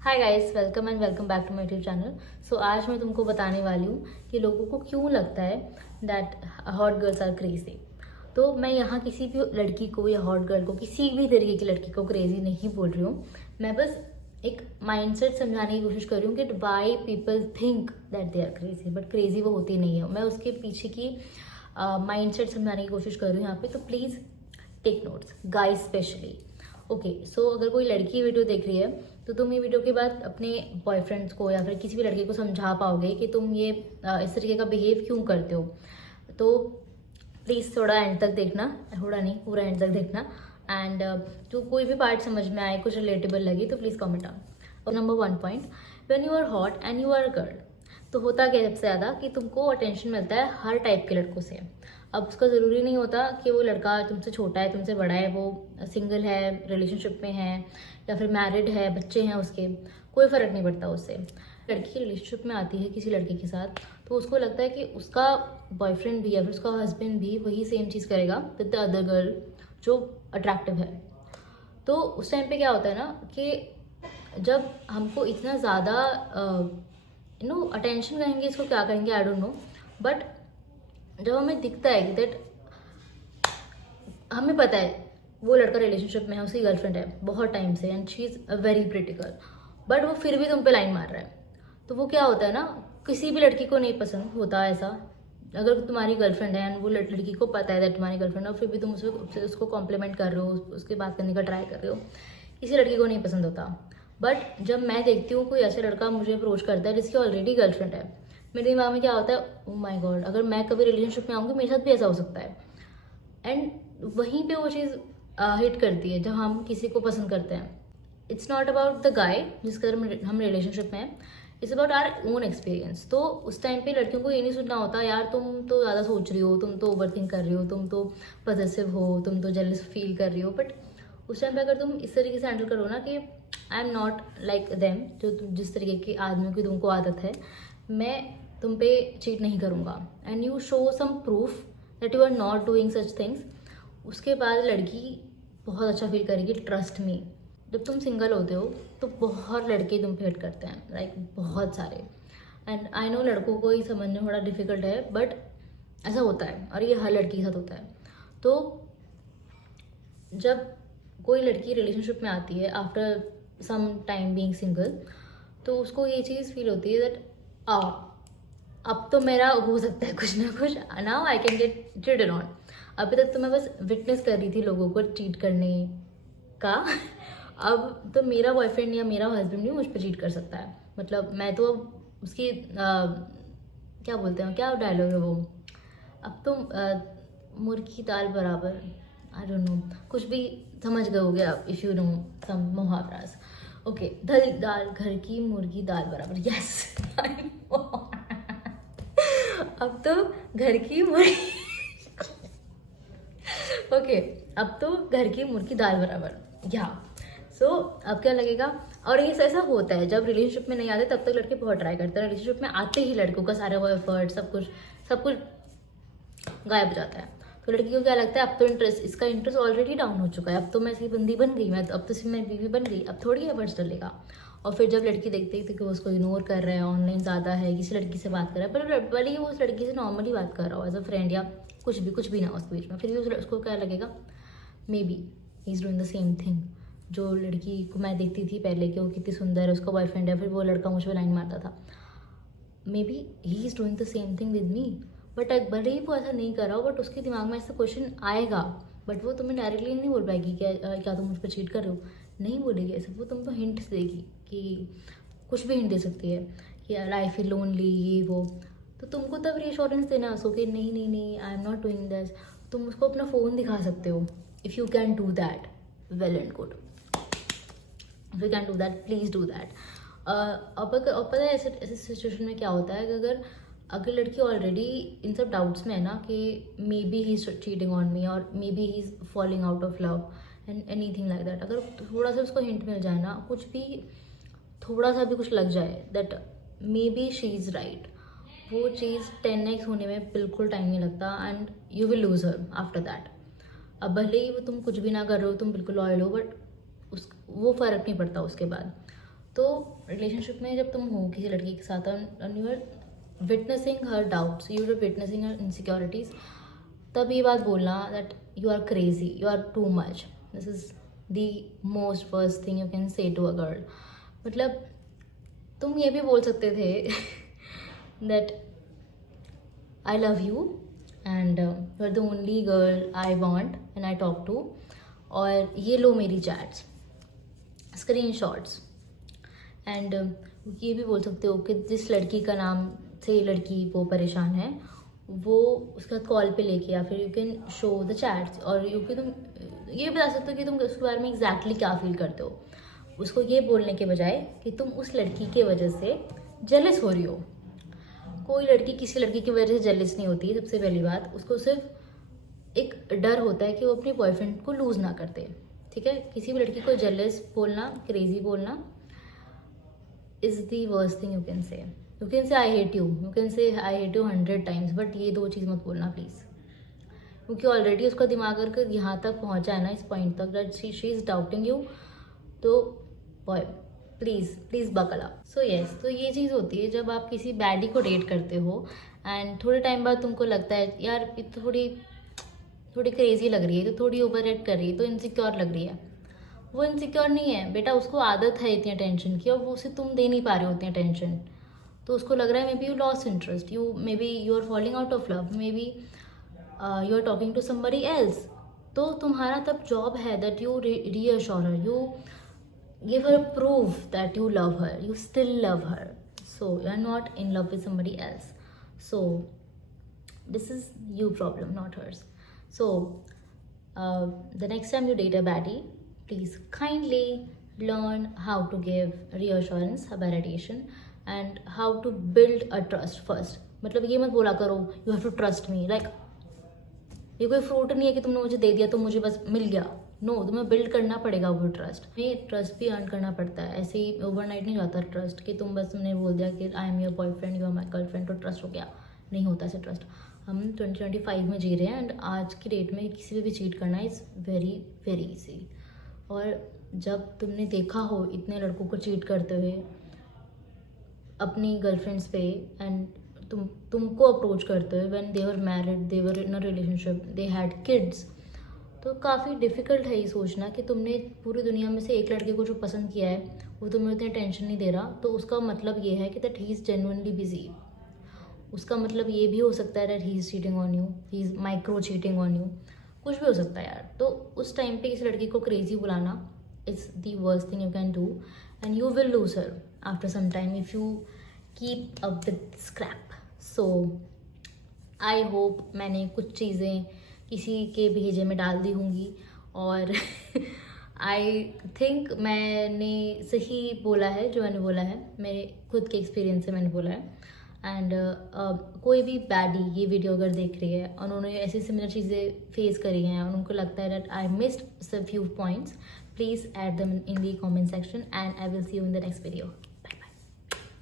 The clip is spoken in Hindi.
Hi guys, welcome and welcome back to my YouTube channel. So आज मैं तुमको बताने वाली हूँ कि लोगों को क्यों लगता है that hot girls are crazy. तो मैं यहाँ किसी भी लड़की को या हॉट गर्ल को, किसी भी तरीके की लड़की को क्रेजी नहीं बोल रही हूँ। मैं बस एक माइंडसेट समझाने की कोशिश कर रही हूँ कि why people think that they are crazy, but crazy वो होती नहीं है। मैं उसके पीछे की माइंडसेट समझाने की कोशिश कर रही हूँ यहाँ पे। तो please take notes guys specially. Okay, so अगर कोई लड़की वीडियो देख रही है तो तुम ये वीडियो के बाद अपने बॉयफ्रेंड्स को या फिर किसी भी लड़के को समझा पाओगे कि तुम ये इस तरीके का बिहेव क्यों करते हो। तो प्लीज़ थोड़ा एंड तक देखना, थोड़ा नहीं पूरा एंड तक देखना। एंड जो कोई भी पार्ट समझ में आए, कुछ रिलेटेबल लगे तो please comment down. Number 1 point, when you are hot and you are girl, तो होता क्या सबसे ज़्यादा कि तुमको अटेंशन मिलता है हर टाइप के लड़कों से। अब उसका ज़रूरी नहीं होता कि वो लड़का तुमसे छोटा है, तुमसे बड़ा है, वो सिंगल है, रिलेशनशिप में है या फिर मैरिड है, बच्चे हैं उसके, कोई फ़र्क नहीं पड़ता उससे। लड़की रिलेशनशिप में आती है किसी लड़के के साथ तो उसको लगता है कि उसका बॉयफ्रेंड भी या फिर उसका हस्बैंड भी वही सेम चीज़ करेगा विद द अदर गर्ल जो अट्रैक्टिव है। तो उस टाइम पे क्या होता है ना कि जब हमको इतना ज़्यादा अटेंशन कहेंगे, इसको क्या कहेंगे आई डोंट नो, बट जब हमें दिखता है कि दैट हमें पता है वो लड़का रिलेशनशिप में है, उसकी गर्लफ्रेंड है बहुत टाइम से and she is a very pretty girl, but वो फिर भी तुम पे लाइन मार रहा है। तो वो क्या होता है ना, किसी भी लड़की को नहीं पसंद होता ऐसा। अगर तुम्हारी गर्लफ्रेंड है एंड वो लड़की को पता है दैट तुम्हारी गर्लफ्रेंड है और फिर भी तुम उसको कॉम्प्लीमेंट कर रहे हो, उसके बात करने का ट्राई कर रहे हो, किसी लड़की को नहीं पसंद होता। बट जब मैं देखती हूँ कोई ऐसा लड़का मुझे अप्रोच करता है जिसकी ऑलरेडी गर्लफ्रेंड है, मेरे दिमाग में क्या होता है, ओ माय गॉड, अगर मैं कभी रिलेशनशिप में आऊँगी मेरे साथ भी ऐसा हो सकता है। एंड वहीं पे वो चीज़ हिट करती है जब हम किसी को पसंद करते हैं। It's not about the guy जिसका हम रिलेशनशिप में हैं, it's about our own experience. तो उस टाइम पे लड़कियों को ये नहीं सुनना होता यार तुम तो ज़्यादा सोच रही हो, तुम तो ओवर थिंक कर रही हो, तुम तो पॉजेसिव हो, तुम तो जेलस फील कर रही हो। बट उस टाइम पे अगर तुम इस तरीके से हैंडल करो ना कि I am not like them, जिस तरीके की आदमियों की तुमको आदत है, मैं तुम पे चीट नहीं करूँगा, and you show some proof that you are not doing such things, उसके बाद लड़की बहुत अच्छा फील करेगी। ट्रस्ट मी, जब तुम सिंगल होते हो तो बहुत लड़के तुम पे हिट करते हैं, लाइक बहुत सारे। एंड आई नो लड़कों को ही समझने थोड़ा डिफिकल्ट है, बट ऐसा होता है और ये हर लड़की के साथ होता है। तो जब कोई लड़की रिलेशनशिप में आती है after some time being single, तो उसको ये चीज़ फील होती है दैट अब तो मेरा हो सकता है कुछ ना कुछ, now I can get cheated on. अभी तक तो मैं बस विटनेस कर रही थी लोगों को चीट करने का, अब तो मेरा बॉयफ्रेंड या मेरा हस्बैंड भी मुझ पर चीट कर सकता है। मतलब मैं तो अब उसकी क्या बोलते हैं, क्या डायलॉग है वो, अब तो मुर्गी दाल बराबर, आई डोंट नो, कुछ भी समझ गए होगे आप, इफ़ यू नो सम मुहावरास। ओके, दल दाल घर की, मुर्गी दाल बराबर, यस। अब तो घर की मुर्गी ओके, अब तो घर की मुर्गी दाल बराबर, या सो अब क्या लगेगा। और ये ऐसा होता है जब रिलेशनशिप में नहीं आते तब तक लड़के बहुत ट्राई करते हैं, रिलेशनशिप में आते ही लड़कों का सारा वो एफर्ट सब कुछ गायब हो जाता है। तो लड़की को क्या लगता है, अब तो इसका इंटरेस्ट ऑलरेडी डाउन हो चुका है, अब तो मैं इसकी बंदी बन गई, मैं अब तो सिर्फ मैं बीवी बन गई, अब थोड़ी एफर्ट्स डलेगा। और फिर जब लड़की देखती है कि वो उसको इग्नोर कर रहा है, ऑनलाइन ज़्यादा है, किसी लड़की से बात कर रहा है, पर भले ही वो उस लड़की से नॉर्मली बात कर रहा हो एज अ फ्रेंड या कुछ भी ना उसके बीच में, फिर भी उसको क्या लगेगा, मे be he is doing the same thing. जो लड़की को मैं देखती थी पहले कि वो कितनी सुंदर है, उसका बॉयफ्रेंड है, फिर वो लड़का मुझ पर लाइन मारता था, मे be he is doing the same thing with me. But भले ही वो ऐसा नहीं कर रहा हो, बट उसके दिमाग में ऐसा क्वेश्चन आएगा, बट वो तुम्हें डायरेक्टली नहीं बोल पाएगी क्या तुम मुझ पर चीट कर रहे हो, नहीं बोलेगी ऐसा। वो तुमको हिंट्स देगी कि कुछ भी हिंट दे सकती है कि लाइफ इज लोनली, ये वो। तो तुमको तब रीअश्योरेंस देना उसको कि नहीं नहीं नहीं, I am not doing this. तुम उसको अपना फ़ोन दिखा सकते हो, if you can do that, well and good. If you can do that, please do that. अब पता है ऐसे सिचुएशन में क्या होता है कि अगर लड़की ऑलरेडी इन सब डाउट्स में है ना कि may be he is cheating on me और may be he is falling out of love and anything like that, अगर थोड़ा सा उसको हिंट मिल जाए ना, कुछ भी थोड़ा सा भी कुछ लग जाए that may be she is right, वो चीज़ 10x होने में बिल्कुल टाइम नहीं लगता and you will lose her after that. अब भले ही वो तुम कुछ भी ना कर रहे हो, तुम बिल्कुल लॉयल हो, बट वो फ़र्क नहीं पड़ता उसके बाद। तो रिलेशनशिप में जब तुम हो किसी लड़की के साथ और you are witnessing her doubts, you are witnessing her insecurities, तब ये बात बोलना that you are crazy, you are too much, this is the most first thing you can say to a girl. मतलब तुम ये भी बोल सकते थे that I love you and you are the only girl I want and I talk to, और ये लो मेरी चैट्स, स्क्रीन शॉट्स. एंड ये भी बोल सकते हो कि जिस लड़की का नाम से लड़की वो परेशान है वो उसके बाद कॉल पे लेके, या फिर you can show the chats, और यू कि तुम ये बता सकते हो कि तुम उसके बारे में एग्जैक्टली क्या फील करते हो. उसको ये बोलने के बजाय कि तुम उस लड़की के वजह से जेलस हो रही हो. कोई लड़की किसी लड़की की वजह से जेलस नहीं होती है. सबसे पहली बात, उसको सिर्फ एक डर होता है कि वो अपने बॉयफ्रेंड को लूज़ ना कर दे. ठीक है, किसी भी लड़की को जेलस बोलना, क्रेजी बोलना is the worst thing you can से. यू कैन से I hate you, you can से I hate you 100 times, but ये दो चीज़ मत बोलना प्लीज़, क्योंकि ऑलरेडी उसका दिमाग अगर यहाँ तक पहुँचा है ना, इस पॉइंट तक, that she is doubting you, तो boy please buckle up. So yes, तो ये चीज़ होती है जब आप किसी बैडी को डेट करते हो एंड थोड़े टाइम बाद तुमको लगता है यार ये तो थोड़ी क्रेजी लग रही है, तो थोड़ी ओवर रेट कर रही है, तो इनसिक्योर लग रही है. वो इनसिक्योर नहीं है बेटा, उसको आदत है इतनी अटेंशन की और वो उसे तुम दे नहीं पा रहे हो उतनी अटेंशन, तो उसको लग रहा है maybe you lost interest, maybe you are falling out of love, maybe you are talking to somebody else. तो तुम्हारा तब जॉब है that you reassure her, you give her proof that you love her, you still love her, so you are not in love with somebody else. So this is you problem, not hers. So the next time you date a baddie, please kindly learn how to give reassurance, validation, and how to build a trust first. मतलब ये मत बोला करो you have to trust me, like ये कोई फ्रूट नहीं है कि तुमने मुझे दे दिया तो मुझे बस मिल गया. नो, तुम्हें बिल्ड करना पड़ेगा वो ट्रस्ट. ये ट्रस्ट भी अर्न करना पड़ता है, ऐसे ही ओवरनाइट नहीं जाता ट्रस्ट कि तुम बस तुमने बोल दिया कि I am your boyfriend, you are my girlfriend, तो ट्रस्ट हो गया. नहीं होता ऐसे ट्रस्ट. हम 2025 में जी रहे हैं एंड आज की डेट में किसी पे भी चीट करना इज़ वेरी वेरी ईजी. और जब तुमने देखा हो इतने लड़कों को चीट करते हुए अपनी गर्लफ्रेंड्स पे एंड तुमको अप्रोच करते हुए when they were married, they were in a relationship, they had kids, तो काफ़ी डिफ़िकल्ट है ये सोचना कि तुमने पूरी दुनिया में से एक लड़के को जो पसंद किया है वो तुम्हें उतनी टेंशन नहीं दे रहा, तो उसका मतलब ये है कि that he is genuinely busy. उसका मतलब ये भी हो सकता है that he is cheating on you, he is micro cheating on you, कुछ भी हो सकता है यार. तो उस टाइम पे किसी लड़की को क्रेजी बुलाना is the worst thing you can do, and you will lose her after some time if you keep up with scrap. So I hope मैंने कुछ चीज़ें किसी के भेजे में डाल दी होंगी, और आई थिंक मैंने सही बोला है जो मैंने बोला है, मेरे खुद के एक्सपीरियंस से मैंने बोला है. एंड कोई भी बैडी ये वीडियो अगर देख रही है और उन्होंने ऐसी सिमिलर चीज़ें फेस करी हैं और उनको लगता है that I missed some few points, please add them in the comment section and I will see you in the next video.